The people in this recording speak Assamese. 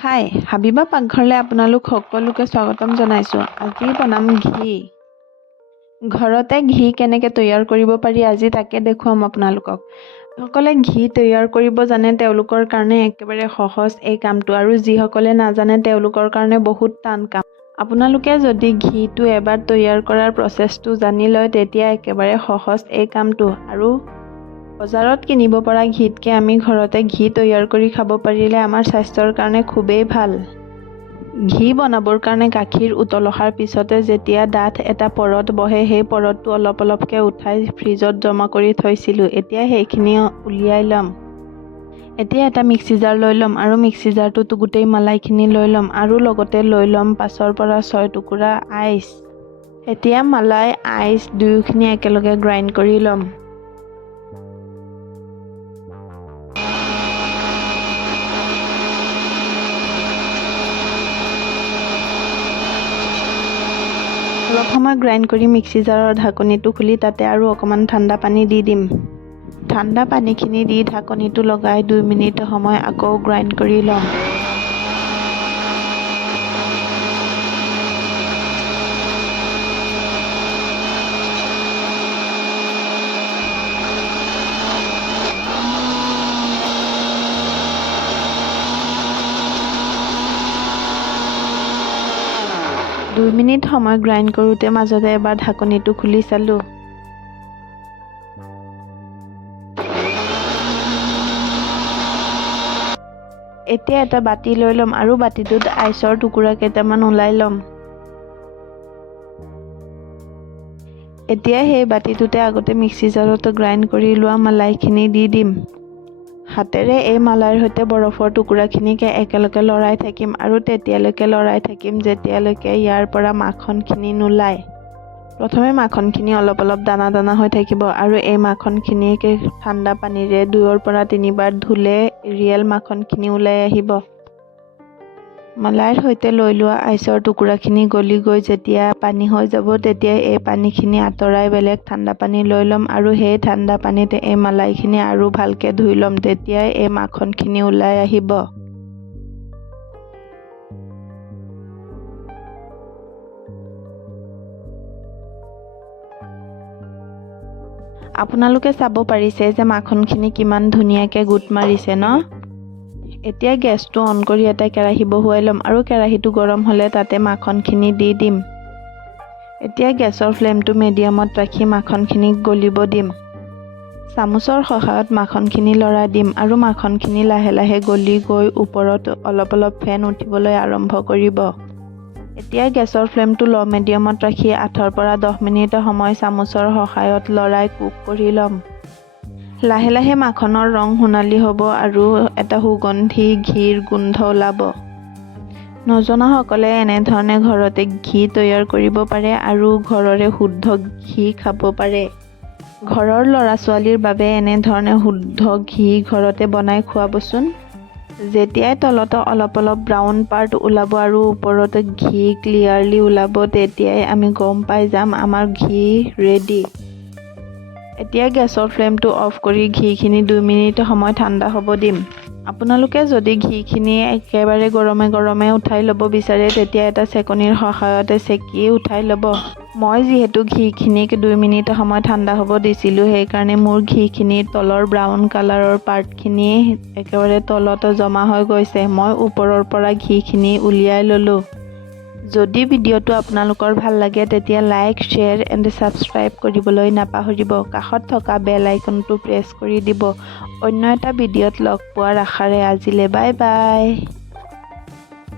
হাই, হাবিবা পাকঘৰলৈ আপোনালোক সকলোকে স্বাগতম জনাইছোঁ। আজি বনাম ঘি। ঘৰতে ঘি কেনেকৈ তৈয়াৰ কৰিব পাৰি আজি তাকে দেখুৱাম আপোনালোকক। যিসকলে ঘি তৈয়াৰ কৰিব জানে তেওঁলোকৰ কাৰণে একেবাৰে সহজ এই কামটো, আৰু যিসকলে নাজানে তেওঁলোকৰ কাৰণে বহুত টান কাম। আপোনালোকে যদি ঘিটো এবাৰ তৈয়াৰ কৰাৰ প্ৰচেছটো জানি লয় তেতিয়া একেবাৰে সহজ এই কামটো। আৰু বজাৰত কিনিব পৰা ঘিতকৈ আমি ঘৰতে ঘি তৈয়াৰ কৰি খাব পাৰিলে আমাৰ স্বাস্থ্যৰ কাৰণে খুবেই ভাল। ঘি বনাবৰ কাৰণে গাখীৰ উতল অহাৰ পিছতে যেতিয়া ডাঠ এটা পৰত বহে সেই পৰতটো অলপ অলপকৈ উঠাই ফ্ৰিজত জমা কৰি থৈছিলোঁ। এতিয়া সেইখিনি উলিয়াই ল'ম। এতিয়া এটা মিক্সি জাৰ লৈ ল'ম আৰু মিক্সি জাৰটোত গোটেই মালাইখিনি লৈ ল'ম আৰু লগতে লৈ ল'ম 5ৰ পৰা 6 টুকুৰা আইচ। এতিয়া মালাই আইচ দুয়োখিনি একেলগে গ্ৰাইণ্ড কৰি ল'ম। অলপ সময় গ্ৰাইণ্ড কৰি মিক্সি জাৰৰ ঢাকনিটো খুলি তাতে আৰু অকণমান ঠাণ্ডা পানী দি দিম। ঠাণ্ডা পানীখিনি দি ঢাকনিটো লগাই 2 মিনিট সময় আকৌ গ্ৰাইণ্ড কৰি ল'ম। দুই মিনিট সময় গ্ৰাইণ্ড কৰোঁতে মাজতে এবাৰ ঢাকনিটো খুলি চালোঁ। এতিয়া এটা বাতি লৈ ল'ম আৰু বাতিটোত আইচৰ টুকুৰা কেইটামান ওলাই ল'ম। এতিয়া সেই বাতিটোতে আগতে মিক্সি জাৰত গ্ৰাইণ্ড কৰি লোৱা মালাইখিনি দি দিম। হাতেৰে এই মালাইৰ সৈতে বৰফৰ টুকুৰাখিনিকে একেলগে লৰাই থাকিম আৰু তেতিয়ালৈকে লৰাই থাকিম যেতিয়ালৈকে ইয়াৰ পৰা মাখনখিনি নোলায়। প্ৰথমে মাখনখিনি অলপ অলপ দানা দানা হৈ থাকিব আৰু এই মাখনখিনিকে ঠাণ্ডা পানীৰে 2ৰ পৰা 3 বাৰ ধুলে ৰিয়েল মাখনখিনি ওলাই আহিব। মালাইৰ সৈতে লৈ লোৱা আইচৰ টুকুৰাখিনি গলি গৈ যেতিয়া পানী হৈ যাব তেতিয়া এই পানীখিনি আঁতৰাই বেলেগ ঠাণ্ডা পানী লৈ ল'ম আৰু সেই ঠাণ্ডা পানীতে এই মালাইখিনি আৰু ভালকৈ ধুই ল'ম, তেতিয়াই এই মাখনখিনি ওলাই আহিব। আপোনালোকে চাব পাৰিছে যে মাখনখিনি কিমান ধুনীয়াকৈ গোট মাৰিছে ন? এতিয়া গেছটো অন কৰি এটা কেৰাহী বহুৱাই ল'ম আৰু কেৰাহীটো গৰম হ'লে তাতে মাখনখিনি দি দিম। এতিয়া গেছৰ ফ্লেমটো মিডিয়ামত ৰাখি মাখনখিনি গলিব দিম। চামুচৰ সহায়ত মাখনখিনি লৰাই দিম আৰু মাখনখিনি লাহে লাহে গলি গৈ ওপৰত অলপ অলপ ফেন উঠিবলৈ আৰম্ভ কৰিব। এতিয়া গেছৰ ফ্লেমটো ল' মিডিয়ামত ৰাখি 8ৰ পৰা 10 মিনিট সময় চামুচৰ সহায়ত লৰাই কুক কৰি ল'ম। লাহে লাহে মাখনৰ ৰং সোণালী হ'ব আৰু এটা সুগন্ধি ঘিৰ গোন্ধ ওলাব। নজনাসকলে এনেধৰণে ঘৰতে ঘি তৈয়াৰ কৰিব পাৰে আৰু ঘৰৰে শুদ্ধ ঘি খাব পাৰে। ঘৰৰ ল'ৰা ছোৱালীৰ বাবে এনেধৰণে শুদ্ধ ঘি ঘৰতে বনাই খুৱাবচোন। যেতিয়াই তলত অলপ অলপ ব্ৰাউন পাৰ্ট ওলাব আৰু ওপৰত ঘি ক্লিয়াৰলি ওলাব তেতিয়াই আমি গম পাই যাম আমাৰ ঘি ৰেডি। এতিয়া গেছৰ ফ্লেমটো অফ কৰি ঘিখিনি 2 মিনিট সময় ঠাণ্ডা হ'ব দিম। আপোনালোকে যদি ঘিখিনি একেবাৰে গৰমে গৰমে উঠাই ল'ব বিচাৰে তেতিয়া এটা চেকনিৰ সহায়তে চেকি উঠাই ল'ব। মই যিহেতু ঘিখিনিক 2 মিনিট সময় ঠাণ্ডা হ'ব দিছিলোঁ সেইকাৰণে মোৰ ঘিখিনিৰ তলৰ ব্ৰাউন কালাৰৰ পাৰ্টখিনি একেবাৰে তলত জমা হৈ গৈছে। মই ওপৰৰ পৰা ঘিখিনি উলিয়াই ল'লোঁ। যদি ভিডিঅ'টো আপোনালোকৰ ভাল লাগে তেতিয়া লাইক, শ্বেয়াৰ এণ্ড ছাবস্ক্ৰাইব কৰিবলৈ নাপাহৰিব। কাষত থকা বেল আইকনটো প্ৰেছ কৰি দিব। অন্য এটা ভিডিঅ'ত লগ পোৱাৰ আশাৰে আজিলৈ বাই বাই।